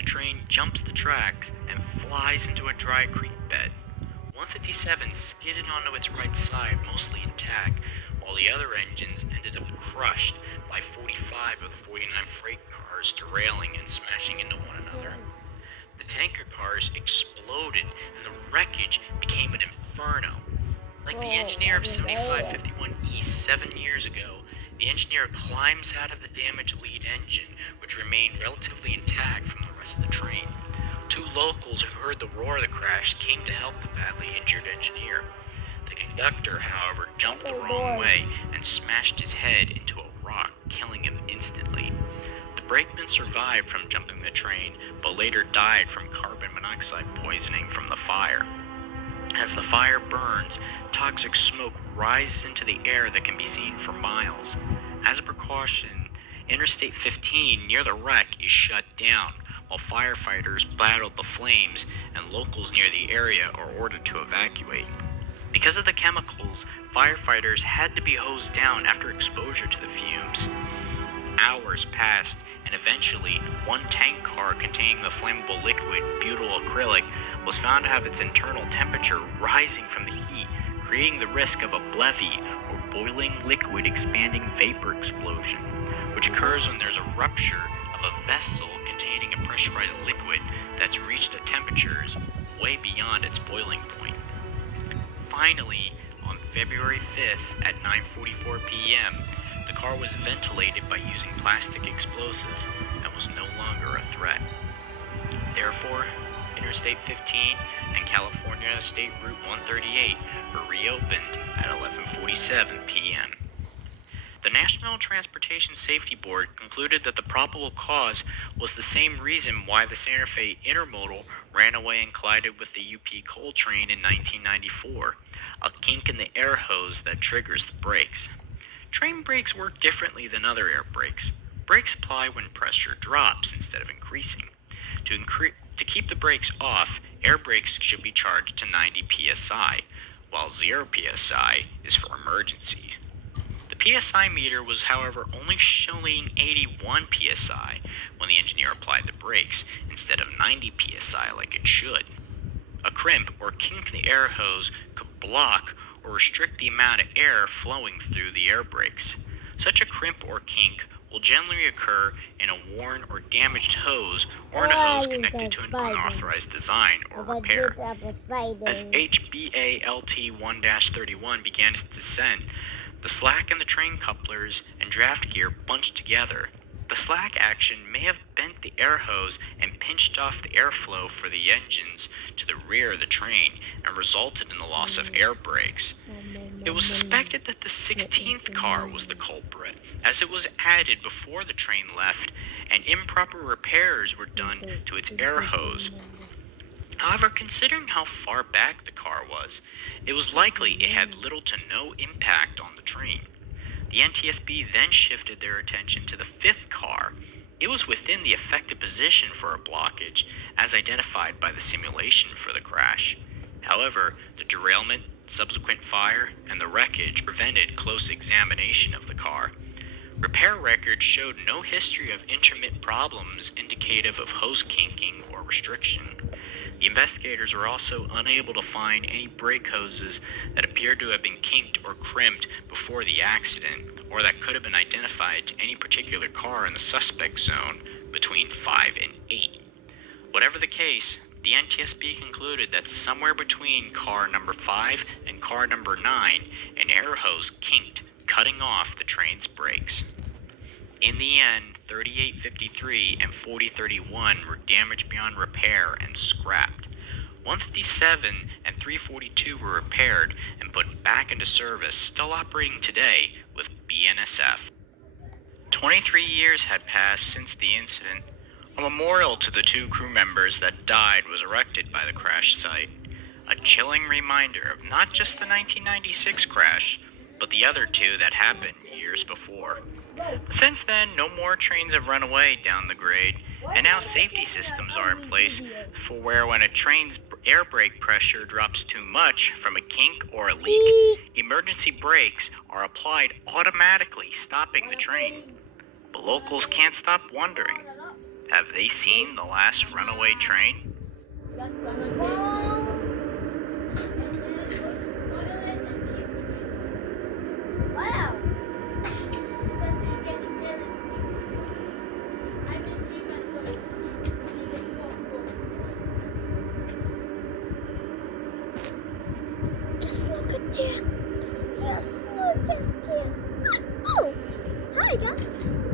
the train jumps the tracks and flies into a dry creek bed. 157 skidded onto its right side, mostly intact, while the other engines ended up crushed by 45 of the 49 freight cars derailing and smashing into one another. The tanker cars exploded and the wreckage became an inferno. Like the engineer of 7551 East 7 years ago, the engineer climbs out of the damaged lead engine, which remained relatively intact from the rest of the train. Two locals who heard the roar of the crash came to help the badly injured engineer. The conductor, however, jumped the wrong way and smashed his head into a rock, killing him instantly. The brakeman survived from jumping the train, but later died from carbon monoxide poisoning from the fire. As the fire burns, toxic smoke rises into the air that can be seen for miles. As a precaution, Interstate 15 near the wreck is shut down, while firefighters battled the flames and locals near the area are ordered to evacuate. Because of the chemicals, firefighters had to be hosed down after exposure to the fumes. Hours passed, and eventually, one tank car containing the flammable liquid butyl acrylic was found to have its internal temperature rising from the heat, creating the risk of a BLEVE, or boiling liquid expanding vapor explosion, which occurs when there's a rupture of a vessel containing a pressurized liquid that's reached the temperatures way beyond its boiling point. Finally, on February 5th at 9:44 p.m., the car was ventilated by using plastic explosives and was no longer a threat. Therefore, Interstate 15 and California State Route 138 were reopened at 11:47 p.m. The National Transportation Safety Board concluded that the probable cause was the same reason why the Santa Fe Intermodal ran away and collided with the UP coal train in 1994, a kink in the air hose that triggers the brakes. Train brakes work differently than other air brakes. Brakes apply when pressure drops instead of increasing. To keep the brakes off, air brakes should be charged to 90 psi, while 0 psi is for emergency. The PSI meter was, however, only showing 81 psi when the engineer applied the brakes, instead of 90 psi like it should. A crimp or kink in the air hose could block or restrict the amount of air flowing through the air brakes. Such a crimp or kink will generally occur in a worn or damaged hose or in a hose connected to an unauthorized design or repair. As HBALT 1-31 began its descent, the slack in the train couplers and draft gear bunched together. The slack action may have bent the air hose and pinched off the airflow for the engines to the rear of the train and resulted in the loss of air brakes. It was suspected that the 16th car was the culprit, as it was added before the train left and improper repairs were done to its air hose. However, considering how far back the car was, it was likely it had little to no impact on the train. The NTSB then shifted their attention to the 5th car. It was within the effective position for a blockage, as identified by the simulation for the crash. However, the derailment, subsequent fire, and the wreckage prevented close examination of the car. Repair records showed no history of intermittent problems indicative of hose kinking or restriction. The investigators were also unable to find any brake hoses that appeared to have been kinked or crimped before the accident, or that could have been identified to any particular car in the suspect zone between 5 and 8. Whatever the case, the NTSB concluded that somewhere between car number 5 and car number 9, an air hose kinked, cutting off the train's brakes. In the end, 3853 and 4031 were damaged beyond repair and scrapped. 157 and 342 were repaired and put back into service, still operating today with BNSF. 23 years had passed since the incident. A memorial to the two crew members that died was erected by the crash site, a chilling reminder of not just the 1996 crash, but the other two that happened years before. But since then, no more trains have run away down the grade, and now safety systems are in place for where when a train's air brake pressure drops too much from a kink or a leak, emergency brakes are applied automatically, stopping the train. But locals can't stop wondering, Have they seen the last runaway train? Wow. Because you're getting very sticky. I mean, even though even just look at that. Just look at that. Oh, hi guys.